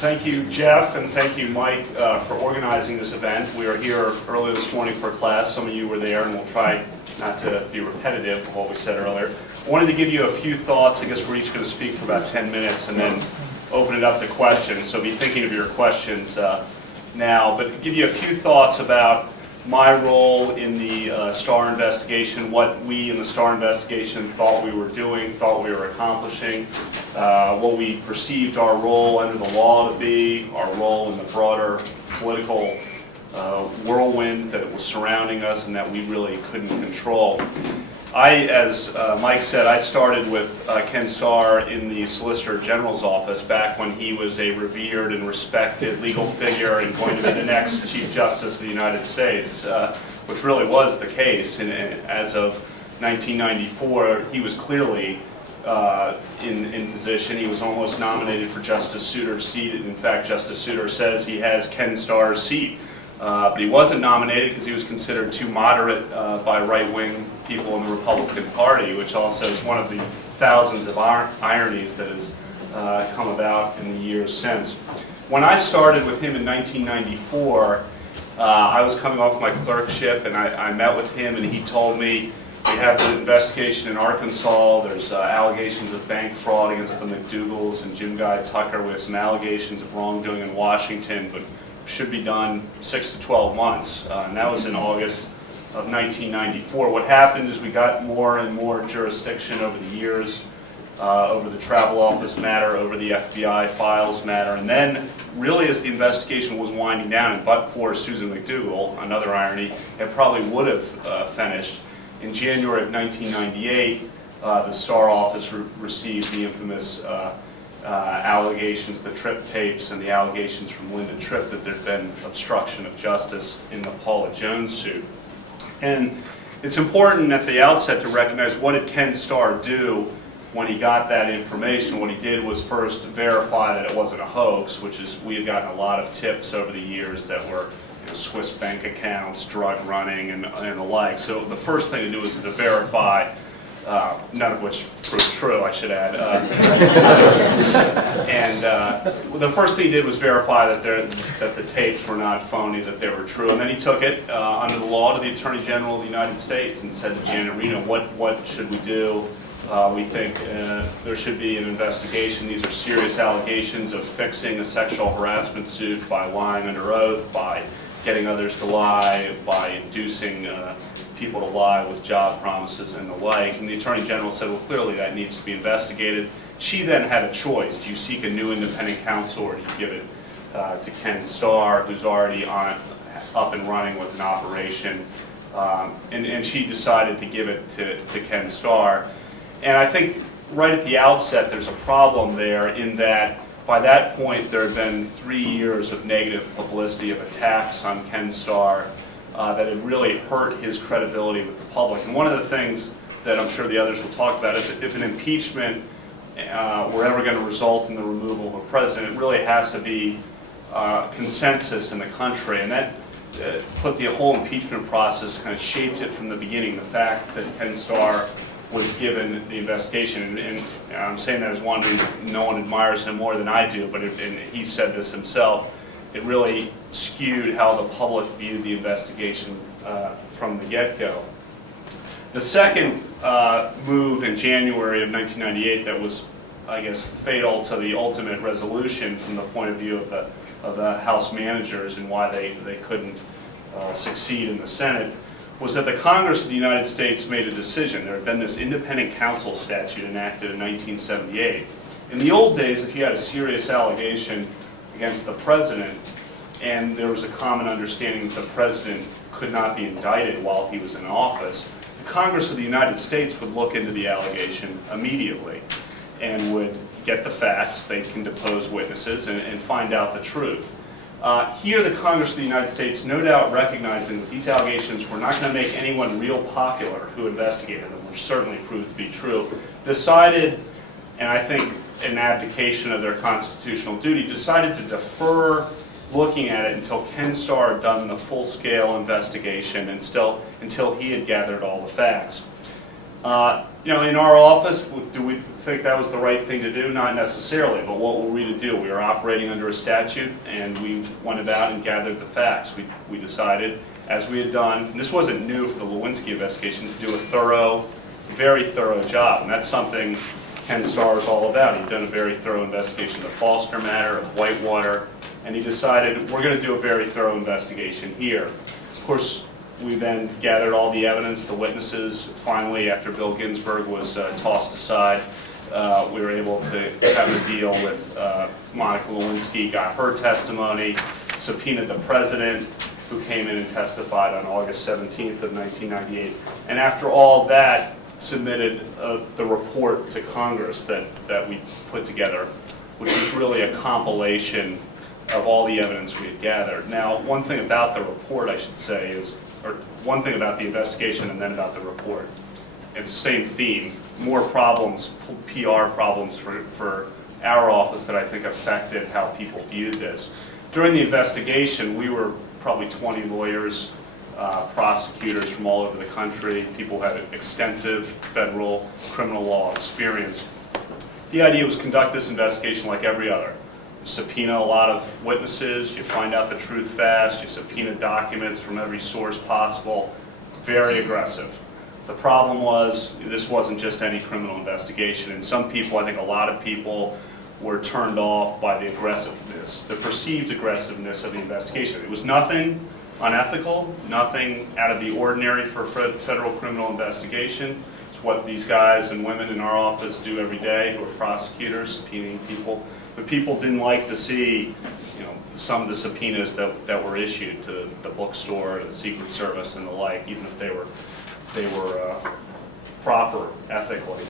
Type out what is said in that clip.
Thank you, Jeff, and thank you, Mike, for organizing this event. We were here earlier this morning for class. Some of you were there, and we'll try not to be repetitive of what we said earlier. I wanted to give you a few thoughts. I guess we're each going to speak for about 10 minutes and then open it up to questions. So be thinking of your questions now. But give you a few thoughts about my role in the Starr investigation, what we in the Starr investigation thought we were doing, thought we were accomplishing, what we perceived our role under the law to be, our role in the broader political whirlwind that was surrounding us and that we really couldn't control. As Mike said, I started with Ken Starr in the Solicitor General's office back when he was a revered and respected legal figure and going to be the next Chief Justice of the United States, which really was the case. And as of 1994, he was clearly in position. He was almost nominated for Justice Souter's seat. In fact, Justice Souter says he has Ken Starr's seat. But he wasn't nominated because he was considered too moderate by right-wing people in the Republican Party, which also is one of the thousands of ironies that has come about in the years since. When I started with him in 1994, I was coming off my clerkship, and I met with him, and he told me, we have the investigation in Arkansas, there's allegations of bank fraud against the McDougalls and Jim Guy Tucker, with some allegations of wrongdoing in Washington, but should be done 6 to 12 months. And that was in August of 1994. What happened is we got more and more jurisdiction over the years, over the travel office matter, over the FBI files matter, and then really as the investigation was winding down, and but for Susan McDougal, another irony, it probably would have finished. In January of 1998, the Starr office received the infamous allegations, the Tripp tapes, and the allegations from Linda Tripp that there'd been obstruction of justice in the Paula Jones suit. And it's important at the outset to recognize, what did Ken Starr do when he got that information? What he did was first verify that it wasn't a hoax, which is, we had gotten a lot of tips over the years that were Swiss bank accounts, drug running, and the like. So the first thing to do was to verify, none of which proved true, I should add. The first thing he did was verify that the tapes were not phony, that they were true. And then he took it under the law to the Attorney General of the United States and said to Janet Reno, what should we do? We think there should be an investigation. These are serious allegations of fixing a sexual harassment suit by lying under oath, by getting others to lie, by inducing people to lie with job promises and the like. And the Attorney General said, well, clearly that needs to be investigated. She then had a choice. Do you seek a new independent counsel, or do you give it to Ken Starr, who's already up and running with an operation? And she decided to give it to Ken Starr. And I think right at the outset there's a problem there, in that by that point there had been 3 years of negative publicity, of attacks on Ken Starr that had really hurt his credibility with the public. And one of the things that I'm sure the others will talk about is, if an impeachment were ever going to result in the removal of a president, it really has to be consensus in the country. And that put the whole impeachment process, kind of shaped it from the beginning. The fact that Ken Starr was given the investigation, and I'm saying that as one who no one admires him more than I do, but and he said this himself, it really skewed how the public viewed the investigation from the get-go. The second move in January of 1998 that was, I guess, fatal to the ultimate resolution from the point of view of the House managers and why they couldn't succeed in the Senate, was that the Congress of the United States made a decision. There had been this independent counsel statute enacted in 1978. In the old days, if you had a serious allegation against the president, and there was a common understanding that the president could not be indicted while he was in office, the Congress of the United States would look into the allegation immediately and would get the facts. They can depose witnesses and find out the truth. Here, the Congress of the United States, no doubt recognizing that these allegations were not going to make anyone real popular who investigated them, which certainly proved to be true, decided, and I think an abdication of their constitutional duty, decided to defer looking at it until Ken Starr had done the full-scale investigation and until he had gathered all the facts. You know, in our office, do we think that was the right thing to do? Not necessarily, but what were we to do? We were operating under a statute, and we went about and gathered the facts. We decided, as we had done, and this wasn't new for the Lewinsky investigation, to do a thorough, very thorough job, and that's something Ken Starr is all about. He'd done a very thorough investigation of the Foster matter, of Whitewater, and he decided, we're going to do a very thorough investigation here. Of course, we then gathered all the evidence, the witnesses. Finally, after Bill Ginsburg was tossed aside, we were able to have a deal with Monica Lewinsky, got her testimony, subpoenaed the president, who came in and testified on August 17th of 1998. And after all that, submitted the report to Congress that we put together, which was really a compilation of all the evidence we had gathered. Now, one thing about the report, I should say, is, or one thing about the investigation and then about the report, it's the same theme. More problems, PR problems for our office that I think affected how people viewed this. During the investigation, we were probably 20 lawyers, prosecutors from all over the country, people who had extensive federal criminal law experience. The idea was conduct this investigation like every other. You subpoena a lot of witnesses, you find out the truth fast, you subpoena documents from every source possible. Very aggressive. The problem was, this wasn't just any criminal investigation, and some people, I think a lot of people, were turned off by the aggressiveness, the perceived aggressiveness of the investigation. It was nothing unethical, nothing out of the ordinary for a federal criminal investigation. It's what these guys and women in our office do every day, who are prosecutors, subpoenaing people. But people didn't like to see, some of the subpoenas that were issued to the bookstore, the Secret Service, and the like, even if they were proper ethically.